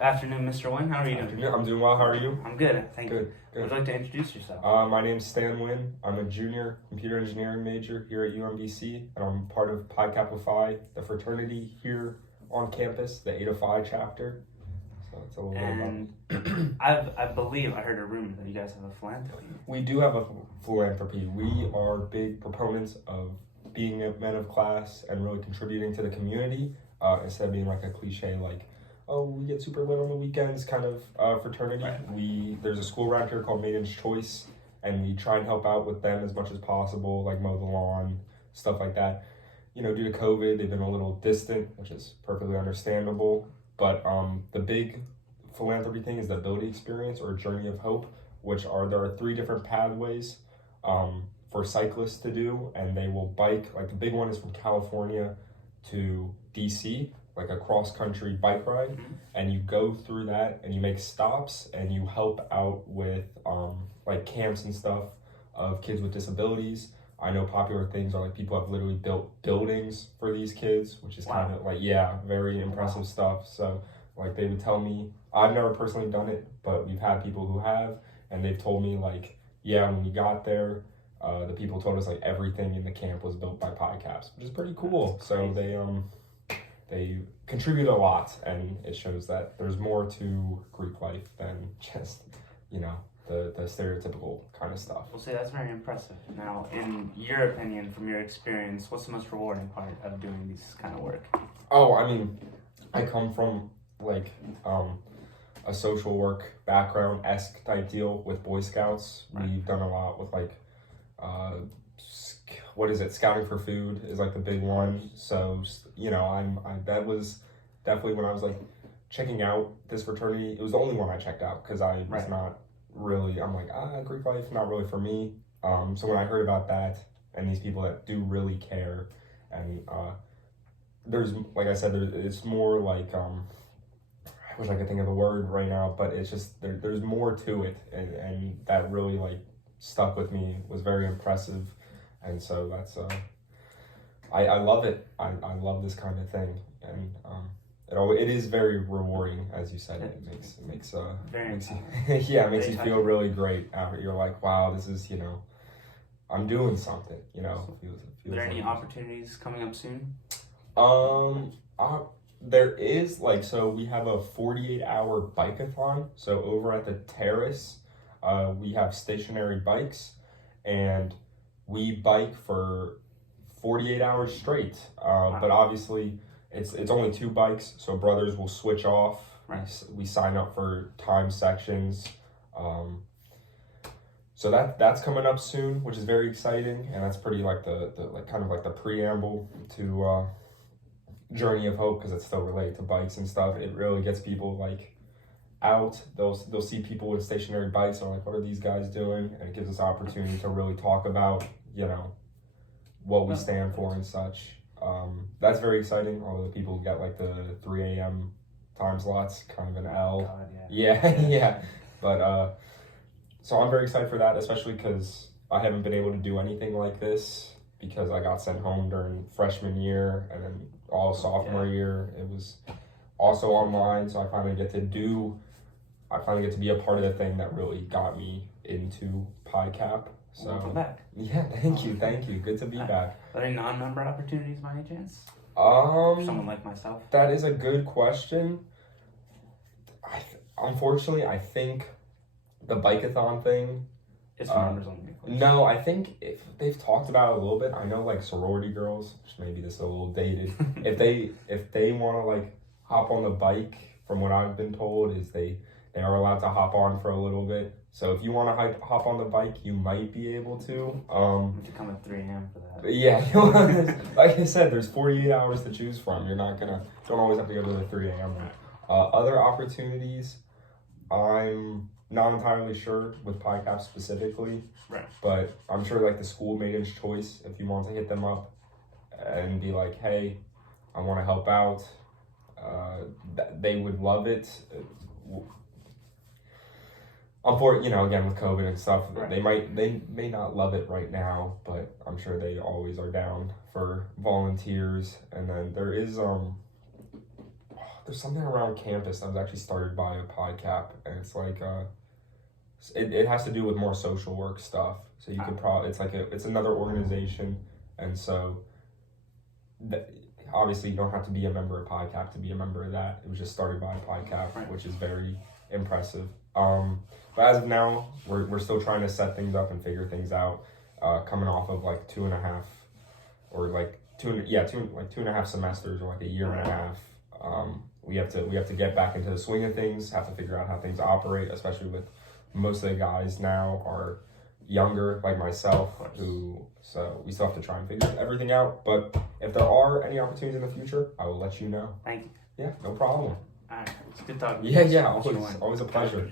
Afternoon, Mr. Wynn. How are you doing? Afternoon. I'm doing well. How are you? I'm good, thank you. Good. Would you like to introduce yourself? My name's Stan Wynn. I'm a junior computer engineering major here at UMBC, and I'm part of Pi Kappa Phi, the fraternity here on campus, the Eta Phi chapter. So it's a little bit about I believe I heard a rumor that you guys have a philanthropy. We do have a philanthropy. We are big proponents of being men of class and really contributing to the community instead of being like a cliche like, oh, we get super lit on the weekends kind of fraternity. Right. There's a school around here called Maiden's Choice, and we try and help out with them as much as possible, like mow the lawn, stuff like that. You know, due to COVID, they've been a little distant, which is perfectly understandable. But the big philanthropy thing is the ability experience or journey of hope, there are 3 different pathways for cyclists to do, and they will bike. Like the big one is from California to DC, like a cross-country bike ride, and you go through that and you make stops and you help out with like camps and stuff of kids with disabilities. I know popular things are like people have literally built buildings for these kids, which is kind of like, very impressive stuff. So like they would tell me, I've never personally done it, but we've had people who have, and they've told me like, when we got there, the people told us like everything in the camp was built by Pi Caps, which is pretty cool. So they contribute a lot, and it shows that there's more to Greek life than just, the stereotypical kind of stuff. Well, see, that's very impressive. Now, in your opinion, from your experience, what's the most rewarding part of doing this kind of work? Oh, I mean, I come from like a social work background-esque type deal with Boy Scouts. Right. We've done a lot with like Scouting for food is like the big one. So that was definitely when I was like checking out this fraternity. It was the only one I checked out because I was not really. I'm like Greek life, not really for me. So when I heard about that and these people that do really care, and there's, like I said, it's more like I wish I could think of the word right now, but it's just there's more to it, and that really like stuck with me, was very impressive. And so that's I love it. I love this kind of thing, and it is very rewarding, as you said. It makes you feel really great. You're like, wow, this is I'm doing something. Feels Are there any opportunities coming up soon? There is so we have a 48-hour bike-a-thon. So over at the terrace, we have stationary bikes, and we bike for 48 hours straight. But obviously, it's only 2 bikes, so brothers will switch off. Right. We sign up for time sections. So that's coming up soon, which is very exciting, and that's pretty like the kind of like the preamble to Journey of Hope, because it's still related to bikes and stuff. It really gets people like out. They'll see people with stationary bikes and are like, what are these guys doing? And it gives us opportunity to really talk about what we stand for and such. That's very exciting. Although the people who get like the 3 a.m. time slots, kind of an L. God, Yeah. But so I'm very excited for that, especially because I haven't been able to do anything like this because I got sent home during freshman year, and then all sophomore year it was also online. So I finally get to be a part of the thing that really got me into Pi Cap. So welcome back. Yeah, thank you. Good to be back. Are there any non-member opportunities by any chance? For someone like myself? That is a good question. Unfortunately, I think the bike-a-thon thing is for members only. No, I think if they've talked about it a little bit, I know like sorority girls, which maybe this is a little dated, if they want to like hop on the bike, from what I've been told, is they are allowed to hop on for a little bit. So if you want to hop on the bike, you might be able to. You have to come at 3 a.m. for that. Yeah, like I said, there's 48 hours to choose from. Don't always have to go to the 3 a.m. one. Other opportunities, I'm not entirely sure with Pi Cap specifically. Right. But I'm sure like the school Maiden's Choice, if you want to hit them up and be like, hey, I want to help out, they would love it. Again with COVID and stuff, right. They may not love it right now, but I'm sure they always are down for volunteers. And then there is there's something around campus that was actually started by a Pi Kappa, and it's like it has to do with more social work stuff. So you could probably it's another organization, and so obviously you don't have to be a member of Pi Kappa to be a member of that. It was just started by Pi Kappa, which is very impressive. But as of now, we're still trying to set things up and figure things out. Coming off of like 2.5 or like 2.5 semesters or like a year and a half. We have to get back into the swing of things. Have to figure out how things operate, especially with most of the guys now are younger, like myself, so we still have to try and figure everything out. But if there are any opportunities in the future, I will let you know. Thank you. Yeah, no problem. All right, it's good talking. Yeah, always a pleasure.